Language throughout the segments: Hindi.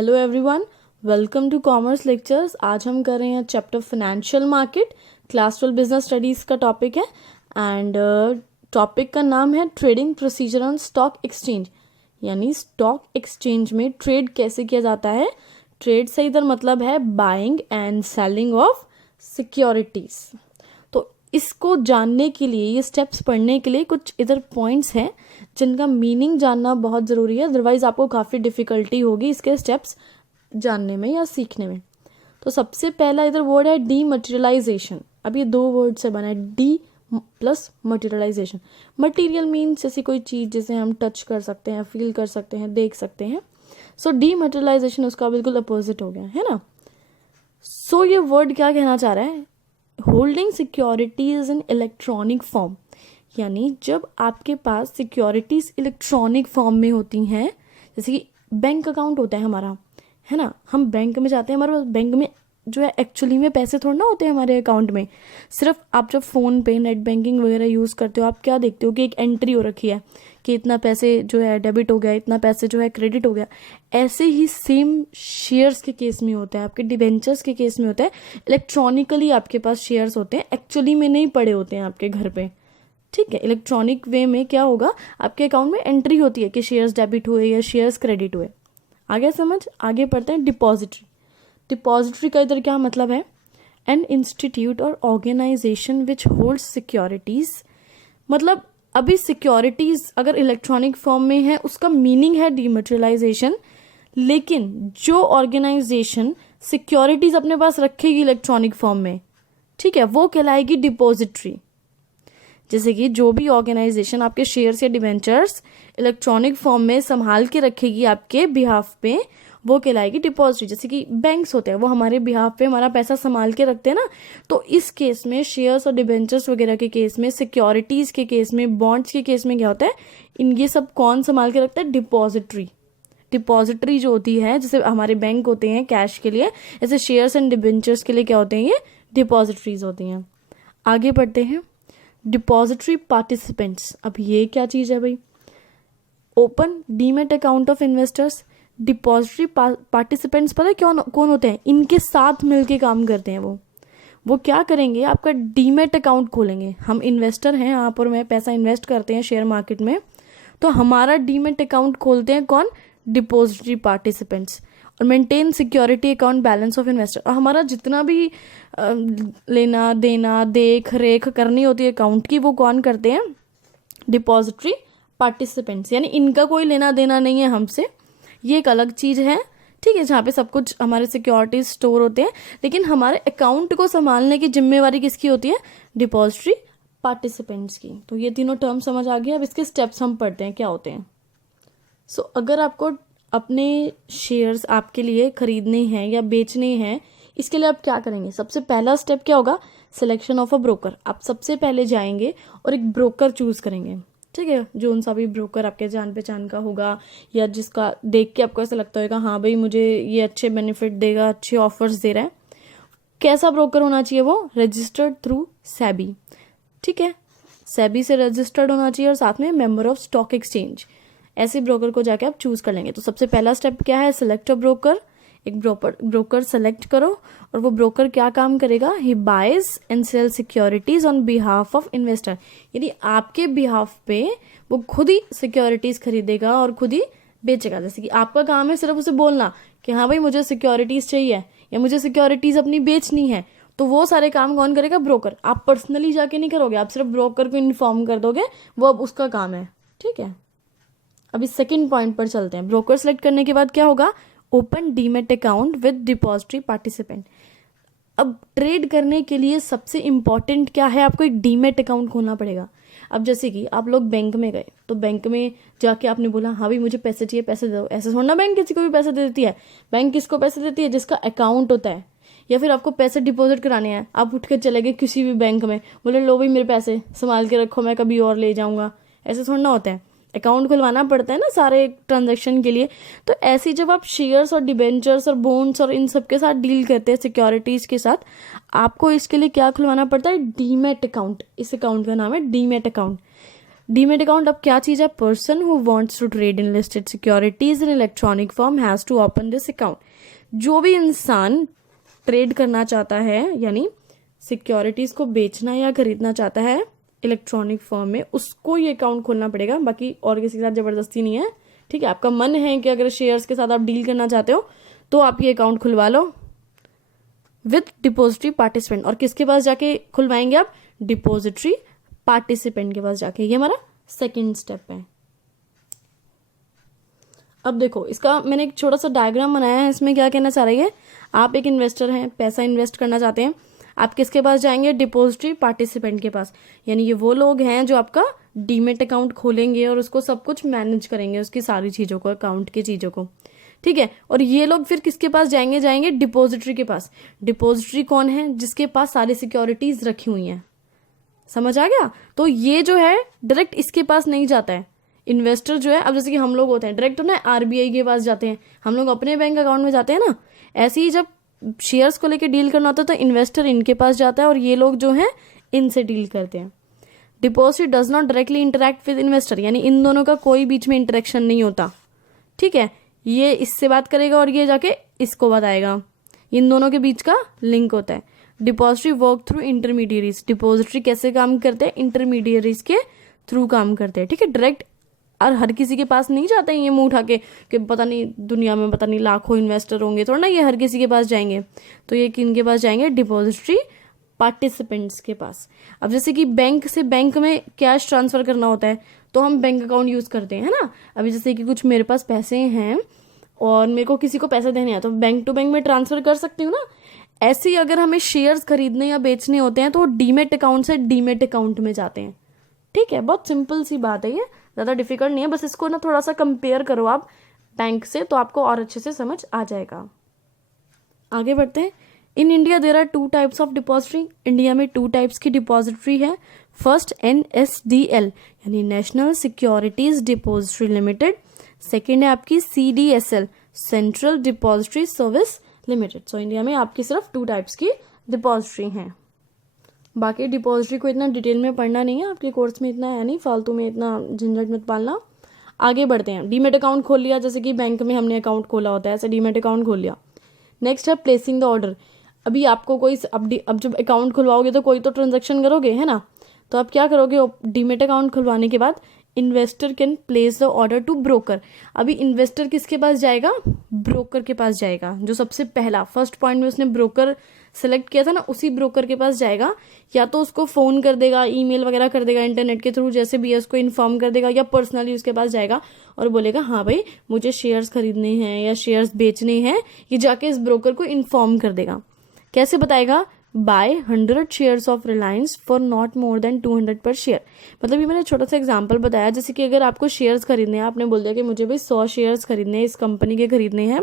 Hello everyone, welcome to commerce lectures. आज हम कर रहे हैं chapter financial market, class 12 business studies का टॉपिक है एंड टॉपिक का नाम है trading procedure on stock exchange. यानी स्टॉक एक्सचेंज में ट्रेड कैसे किया जाता है। ट्रेड से इधर मतलब है buying and selling of securities. तो इसको जानने के लिए, ये स्टेप्स पढ़ने के लिए कुछ इधर पॉइंट्स हैं जिनका मीनिंग जानना बहुत ज़रूरी है, अदरवाइज आपको काफ़ी डिफ़िकल्टी होगी इसके स्टेप्स जानने में या सीखने में। तो सबसे पहला इधर वर्ड है डीमटेरियलाइजेशन। अब ये दो वर्ड से बना है, D plus materialisation. Material means जैसी कोई चीज़ जिसे हम टच कर सकते हैं, फील कर सकते हैं, देख सकते हैं। सो डीमटेरियलाइजेशन उसका बिल्कुल अपोजिट हो गया है ना। सो ये वर्ड क्या कहना चाह रहा है, holding securities in electronic form. यानी जब आपके पास सिक्योरिटीज इलेक्ट्रॉनिक फॉर्म में होती हैं, जैसे कि बैंक अकाउंट होता है हमारा, है ना। हम बैंक में जाते हैं, हमारे पास बैंक में जो है एक्चुअली में पैसे थोड़ा ना होते हैं हमारे अकाउंट में। सिर्फ आप जब फ़ोन पे नेट बैंकिंग वगैरह यूज़ करते हो, आप क्या देखते हो कि एक एंट्री हो रखी है कि इतना पैसे जो है डेबिट हो गया, इतना पैसे जो है क्रेडिट हो गया। ऐसे ही सेम शेयर्स के केस में होता है, आपके डिबेंचर्स के केस में होता है। इलेक्ट्रॉनिकली आपके पास शेयर्स होते हैं, एक्चुअली में नहीं पड़े होते हैं आपके घर पे। ठीक है, इलेक्ट्रॉनिक वे में क्या होगा, आपके अकाउंट में एंट्री होती है कि शेयर्स डेबिट हुए या शेयर्स क्रेडिट हुए। आगे समझ, आगे पढ़ते हैं डिपॉजिटरी। डिपॉजिटरी का इधर क्या मतलब है, एन इंस्टीट्यूट और ऑर्गेनाइजेशन विच होल्ड्स सिक्योरिटीज। मतलब अभी सिक्योरिटीज अगर इलेक्ट्रॉनिक फॉर्म में है उसका मीनिंग है डीमटेरियलाइजेशन, लेकिन जो ऑर्गेनाइजेशन सिक्योरिटीज अपने पास रखेगी इलेक्ट्रॉनिक फॉर्म में, ठीक है, वो कहलाएगी डिपॉजिटरी। जैसे कि जो भी ऑर्गेनाइजेशन आपके शेयर्स या डिवेंचर्स इलेक्ट्रॉनिक फॉर्म में संभाल के रखेगी आपके बिहाफ पे, वो कहलाएगी डिपॉजिटरी। जैसे कि बैंक्स होते हैं, वो हमारे बिहाफ पे हमारा पैसा संभाल के रखते हैं ना। तो इस केस में शेयर्स और डिवेंचर्स वगैरह के केस में, सिक्योरिटीज के केस में, बॉन्ड्स के केस में क्या होता है, इन ये सब कौन संभाल के रखता है, डिपॉजिटरी। डिपॉजिटरी जो होती है, जैसे हमारे बैंक होते हैं कैश के लिए, ऐसे शेयर्स एंड डिवेंचर्स के लिए क्या होते हैं, ये डिपॉजिटरीज होती हैं। आगे बढ़ते हैं, डिपॉजिटरी पार्टिसिपेंट्स। अब ये क्या चीज़ है भाई, open demat account of investors. Depository participants पता है कौन होते हैं, इनके साथ मिलके काम करते हैं। वो क्या करेंगे, आपका डीमेट अकाउंट खोलेंगे। हम इन्वेस्टर हैं, आप और मैं पैसा इन्वेस्ट करते हैं शेयर मार्केट में, तो हमारा डीमेट अकाउंट खोलते हैं कौन, डिपॉजिटरी पार्टिसिपेंट्स। और maintain security account balance of investor. और हमारा जितना भी लेना देना देख रेख करनी होती है अकाउंट की, वो कौन करते हैं, डिपॉजिटरी पार्टिसिपेंट्स। यानी इनका कोई लेना देना नहीं है हमसे, ये एक अलग चीज़ है, ठीक है, जहाँ पे सब कुछ हमारे सिक्योरिटीज स्टोर होते हैं, लेकिन हमारे अकाउंट को संभालने की जिम्मेवारी किसकी होती है, डिपॉजिटरी पार्टिसिपेंट्स की। तो ये तीनों टर्म समझ आ गए। अब इसके स्टेप्स हम पढ़ते हैं क्या होते हैं। सो अगर आपको अपने शेयर्स आपके लिए खरीदने हैं या बेचने हैं, इसके लिए आप क्या करेंगे, सबसे पहला स्टेप क्या होगा, सिलेक्शन ऑफ अ ब्रोकर। आप सबसे पहले जाएंगे और एक ब्रोकर चूज करेंगे, ठीक है, जो उन सभी ब्रोकर आपके जान पहचान का होगा या जिसका देख के आपको ऐसा लगता होगा हाँ भाई मुझे ये अच्छे बेनिफिट देगा, अच्छे ऑफर्स दे रहा है। कैसा ब्रोकर होना चाहिए, वो रजिस्टर्ड थ्रू सेबी, ठीक है, सेबी से रजिस्टर्ड होना चाहिए और साथ में मेंबर ऑफ स्टॉक एक्सचेंज। ऐसे ब्रोकर को जाके आप चूज कर लेंगे। तो सबसे पहला स्टेप क्या है, सिलेक्ट अ ब्रोकर। एक ब्रोकर सेलेक्ट करो और वो ब्रोकर क्या काम करेगा, he buys and sell securities on behalf of investor. यानी आपके बिहाफ पे वो खुद ही सिक्योरिटीज खरीदेगा और खुद ही बेचेगा। जैसे कि आपका काम है सिर्फ उसे बोलना कि हाँ भाई मुझे सिक्योरिटीज चाहिए या मुझे सिक्योरिटीज अपनी बेचनी है, तो वो सारे काम कौन करेगा, ब्रोकर। आप पर्सनली जाके नहीं करोगे, आप सिर्फ ब्रोकर को इन्फॉर्म कर दोगे, वो अब उसका काम है, ठीक है। अभी सेकंड पॉइंट पर चलते हैं। ब्रोकर सेलेक्ट करने के बाद क्या होगा, open demat account with depository participant. अब ट्रेड करने के लिए सबसे इंपॉर्टेंट क्या है, आपको एक डीमेट अकाउंट खोलना पड़ेगा। अब जैसे कि आप लोग बैंक में गए, तो बैंक में जाके आपने बोला हाँ भाई मुझे पैसे चाहिए, पैसे दो। ऐसे थोड़ा ना बैंक किसी को भी पैसे दे देती है। बैंक किसको पैसे देती है, जिसका अकाउंट होता है। या फिर आपको पैसे डिपॉजिट कराने हैं, आप उठ के चले गए किसी भी बैंक में, बोले लो भाई मेरे पैसे संभाल के रखो, मैं कभी और ले जाऊंगा। ऐसे थोड़ा ना होता है, अकाउंट खुलवाना पड़ता है ना सारे ट्रांजैक्शन के लिए। तो ऐसी जब आप शेयर्स और डिबेंचर्स और बॉन्ड्स और इन सब के साथ डील करते हैं, सिक्योरिटीज के साथ, आपको इसके लिए क्या खुलवाना पड़ता है, डीमेट अकाउंट। इस अकाउंट का नाम है डीमेट अकाउंट। डीमेट अकाउंट अब क्या चीज़ है, person who wants to trade in listed securities in electronic form has to open this account. जो भी इंसान ट्रेड करना चाहता है यानी सिक्योरिटीज को बेचना या खरीदना चाहता है इलेक्ट्रॉनिक फॉर्म में, उसको ये अकाउंट खोलना पड़ेगा, बाकी और किसी के साथ जबरदस्ती नहीं है। ठीक है, आपका मन है कि अगर शेयर्स के साथ आप डील करना चाहते हो तो आप ये अकाउंट खुलवा लो विथ डिपॉजिटरी पार्टिसिपेंट। और किसके पास जाके खुलवाएंगे आप, डिपॉजिटरी पार्टिसिपेंट के पास जाके। ये हमारा सेकेंड स्टेप है। अब देखो इसका मैंने एक छोटा सा डायग्राम बनाया है, इसमें क्या कहना चाह रही है, आप एक इन्वेस्टर हैं, पैसा इन्वेस्ट करना चाहते हैं, आप किसके पास जाएंगे, डिपॉजिटरी पार्टिसिपेंट के पास। यानी ये वो लोग हैं जो आपका डीमेट अकाउंट खोलेंगे और उसको सब कुछ मैनेज करेंगे, उसकी सारी चीज़ों को, अकाउंट की चीज़ों को। ठीक है, और ये लोग फिर किसके पास जाएंगे, जाएंगे डिपॉजिटरी के पास। डिपॉजिटरी कौन है, जिसके पास सारी सिक्योरिटीज रखी हुई हैं। समझ आ गया। तो ये जो है डायरेक्ट इसके पास नहीं जाता है। इन्वेस्टर जो है, अब जैसे कि हम लोग होते हैं डायरेक्ट ना आरबीआई के पास जाते हैं, हम लोग अपने बैंक अकाउंट में जाते हैं ना, ऐसे ही जब शेयर्स को लेके डील करना होता है तो इन्वेस्टर इनके पास जाता है और ये लोग जो हैं इनसे डील करते हैं। Deposit does not directly interact with investor, यानी इन दोनों का कोई बीच में इंटरेक्शन नहीं होता। ठीक है, ये इससे बात करेगा और ये जाके इसको बताएगा, इन दोनों के बीच का लिंक होता है। Depository work through intermediaries, depository कैसे काम करते हैं, इंटरमीडियरीज के थ्रू काम करते हैं। ठीक है, डायरेक्ट और हर किसी के पास नहीं जाते हैं ये मुंह उठा के कि पता नहीं दुनिया में पता नहीं लाखों इन्वेस्टर होंगे, थोड़ा ना ये हर किसी के पास जाएंगे। तो ये किन के पास जाएंगे, डिपॉजिटरी पार्टिसिपेंट्स के पास। अब जैसे कि बैंक से बैंक में कैश ट्रांसफर करना होता है तो हम बैंक अकाउंट यूज करते हैं, है ना। अभी जैसे कि कुछ मेरे पास पैसे हैं और मेरे को किसी को पैसे देने हैं तो बैंक टू बैंक में ट्रांसफर कर सकती हूँ ना। ऐसे ही अगर हमें शेयर्स खरीदने या बेचने होते हैं तो डीमेट अकाउंट से डीमेट अकाउंट में जाते हैं। ठीक है, बहुत सिंपल सी बात है, ये ज़्यादा डिफिकल्ट नहीं है, बस इसको ना थोड़ा सा कंपेयर करो आप बैंक से तो आपको और अच्छे से समझ आ जाएगा। आगे बढ़ते हैं। In India there are 2 types of depository, India में 2 टाइप्स की डिपॉजिटरी है। फर्स्ट NSDL यानी national securities depository limited, second है आपकी CDSL central depository service limited. So India में आपकी सिर्फ 2 टाइप्स की डिपॉजिटरी हैं। बाकी डिपॉजिटरी को इतना डिटेल में पढ़ना नहीं है, आपके कोर्स में इतना है नहीं, फालतू में इतना झंझट मत पालना। आगे बढ़ते हैं। डीमेट अकाउंट खोल लिया, जैसे कि बैंक में हमने अकाउंट खोला होता है ऐसे डीमेट अकाउंट खोल लिया। नेक्स्ट है प्लेसिंग द ऑर्डर। अभी आपको कोई अब जब अकाउंट खुलवाओगे तो कोई तो ट्रांजेक्शन करोगे, है ना। तो आप क्या करोगे, डीमेट अकाउंट खुलवाने के बाद investor can place the order to broker. अभी इन्वेस्टर किसके पास जाएगा, ब्रोकर के पास जाएगा। जो सबसे पहला फर्स्ट पॉइंट में उसने ब्रोकर सेलेक्ट किया था ना, उसी ब्रोकर के पास जाएगा। या तो उसको फोन कर देगा, ईमेल वगैरह कर देगा इंटरनेट के थ्रू, जैसे भी है उसको इन्फॉर्म कर देगा, या पर्सनली उसके पास जाएगा और बोलेगा हाँ भाई मुझे शेयर्स खरीदने हैं या शेयर्स बेचने हैं। ये जाके इस ब्रोकर को इन्फॉर्म कर देगा। कैसे बताएगा, buy 100 shares of Reliance for not more than 200 per share. मतलब ये मैंने छोटा सा एग्जांपल बताया, जैसे कि अगर आपको शेयर्स खरीदने हैं, आपने बोल दिया कि मुझे भाई 100 शेयर्स खरीदने हैं, इस कंपनी के खरीदने हैं,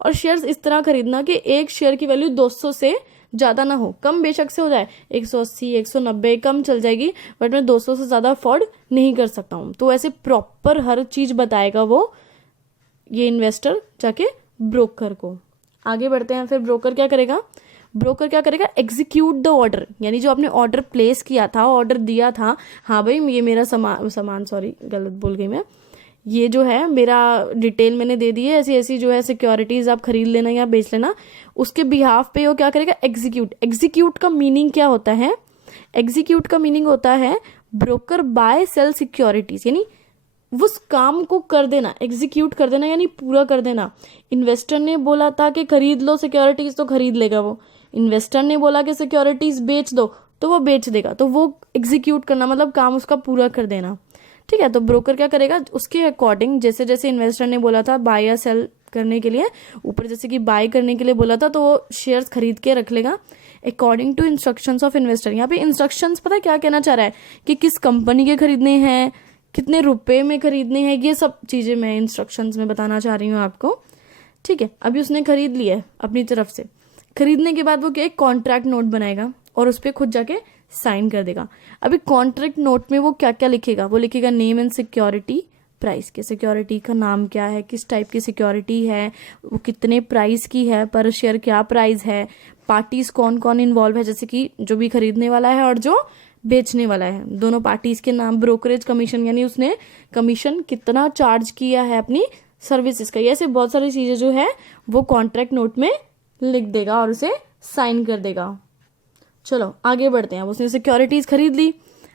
और शेयर्स इस तरह खरीदना कि एक शेयर की वैल्यू 200 से ज़्यादा ना हो, कम बेशक से हो जाए 180 190 कम चल जाएगी, बट मैं 200 से ज़्यादा अफोर्ड नहीं कर सकता हूँ। तो ऐसे प्रॉपर हर चीज़ बताएगा वो ये इन्वेस्टर जाके ब्रोकर को। आगे बढ़ते हैं। फिर ब्रोकर क्या करेगा, एग्जीक्यूट द ऑर्डर, यानी जो आपने ऑर्डर प्लेस किया था, ऑर्डर दिया था, हाँ भाई ये मेरा सामान सॉरी गलत बोल गई मैं, ये जो है मेरा डिटेल मैंने दे दी है, ऐसी ऐसी जो है सिक्योरिटीज आप खरीद लेना या बेच लेना, उसके बिहाफ पे वो क्या करेगा, एग्जीक्यूट का मीनिंग क्या होता है, एग्जीक्यूट का मीनिंग होता है ब्रोकर बाय सेल सिक्योरिटीज, यानी उस काम को कर देना, एग्जीक्यूट कर देना यानी पूरा कर देना। इन्वेस्टर ने बोला था कि खरीद लो सिक्योरिटीज तो खरीद लेगा वो, इन्वेस्टर ने बोला कि सिक्योरिटीज बेच दो तो वो बेच देगा। तो वो एग्जीक्यूट करना मतलब काम उसका पूरा कर देना। ठीक है, तो ब्रोकर क्या करेगा, उसके अकॉर्डिंग जैसे जैसे इन्वेस्टर ने बोला था बाय या सेल करने के लिए, ऊपर जैसे कि बाय करने के लिए बोला था तो वो शेयर्स खरीद के रख लेगा according to instructions of investor. यहाँ पे इंस्ट्रक्शंस पता है क्या कहना चाह रहा है कि किस कंपनी के खरीदने हैं, कितने रुपए में खरीदने हैं, ये सब चीज़ें मैं इंस्ट्रक्शंस में बताना चाह रही हूँ आपको। ठीक है, अभी उसने खरीद लिया है अपनी तरफ से, खरीदने के बाद वो क्या, एक कॉन्ट्रैक्ट नोट बनाएगा और उस पर खुद जाके साइन कर देगा। अभी कॉन्ट्रैक्ट नोट में वो क्या क्या लिखेगा, वो लिखेगा नेम एंड सिक्योरिटी, प्राइस के, सिक्योरिटी का नाम क्या है, किस टाइप की सिक्योरिटी है, वो कितने प्राइस की है, पर शेयर क्या प्राइस है, पार्टीज कौन कौन इन्वॉल्व है, जैसे कि जो भी खरीदने वाला है और जो बेचने वाला है। दोनों पार्टीज के नाम, ब्रोकरेज कमीशन यानी उसने कमीशन कितना चार्ज किया है अपनी सर्विसेज का, ऐसे बहुत सारी चीजें जो है वो कॉन्ट्रैक्ट नोट में लिख देगा और उसे साइन कर देगा। चलो आगे बढ़ते हैं। अब उसने सिक्योरिटीज खरीद ली,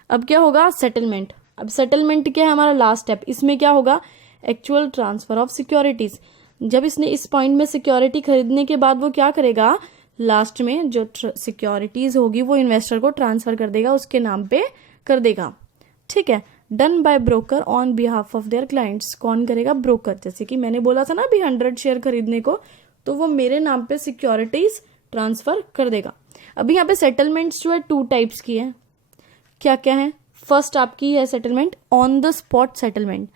अब क्या होगा, सेटलमेंट। अब सेटलमेंट क्या है, हमारा लास्ट स्टेप। इसमें क्या होगा, एक्चुअल ट्रांसफर ऑफ सिक्योरिटीज। जब इसने इस पॉइंट में सिक्योरिटी खरीदने के बाद वो क्या करेगा, लास्ट में जो सिक्योरिटीज होगी वो इन्वेस्टर को ट्रांसफर कर देगा, उसके नाम पे कर देगा। ठीक है, done by broker on behalf of their clients. कौन करेगा, ब्रोकर। जैसे कि मैंने बोला था ना अभी 100 शेयर खरीदने को, तो वो मेरे नाम पे सिक्योरिटीज ट्रांसफर कर देगा। अभी यहाँ पे सेटलमेंट्स जो है 2 टाइप्स की है। क्या क्या है, फर्स्ट आपकी है settlement on the spot settlement.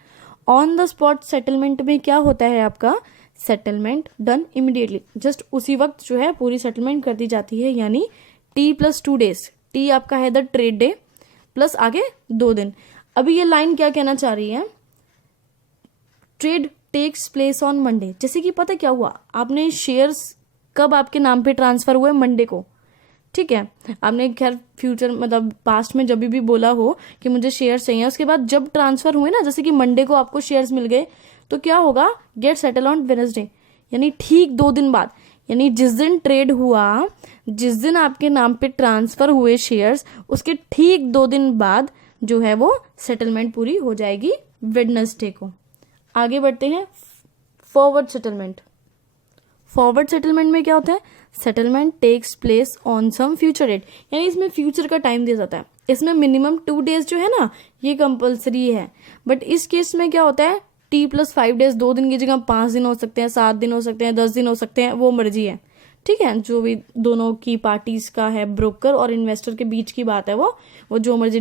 On the spot settlement में क्या होता है आपका, सेटलमेंट डन इमीडिएटली, जस्ट उसी वक्त जो है पूरी सेटलमेंट कर दी जाती है, यानी T+2 डेज। टी आपका है द ट्रेड डे प्लस आगे 2 दिन। अभी ये लाइन क्या कहना चाह रही है, trade takes place on Monday. जैसे कि पता क्या हुआ, आपने शेयर्स कब आपके नाम पे ट्रांसफर हुए, मंडे को। ठीक है, आपने खैर फ्यूचर मतलब पास्ट में जब भी बोला हो कि मुझे शेयर्स चाहिए, उसके बाद जब ट्रांसफर हुए ना, जैसे कि मंडे को आपको शेयर्स मिल गए, तो क्या होगा, गेट सेटल ऑन वेडनेसडे, यानी ठीक 2 दिन बाद, यानी जिस दिन ट्रेड हुआ, जिस दिन आपके नाम पे ट्रांसफर हुए शेयर्स, उसके ठीक 2 दिन बाद जो है वो सेटलमेंट पूरी हो जाएगी वेडनेसडे को। आगे बढ़ते हैं, फॉरवर्ड सेटलमेंट। फॉरवर्ड सेटलमेंट में क्या होता है, settlement takes place on some future date, यानी इसमें फ्यूचर का टाइम दिया जाता है। इसमें मिनिमम 2 डेज जो है ना ये कंपलसरी है, बट इस केस में क्या होता है, T+5 डेज, 2 दिन की जगह 5 दिन हो सकते हैं, 7 दिन हो सकते हैं, 10 दिन हो सकते हैं, वो मर्जी है। ठीक है, जो भी दोनों की पार्टीज का है, ब्रोकर और इन्वेस्टर के बीच की बात है, वो जो मर्जी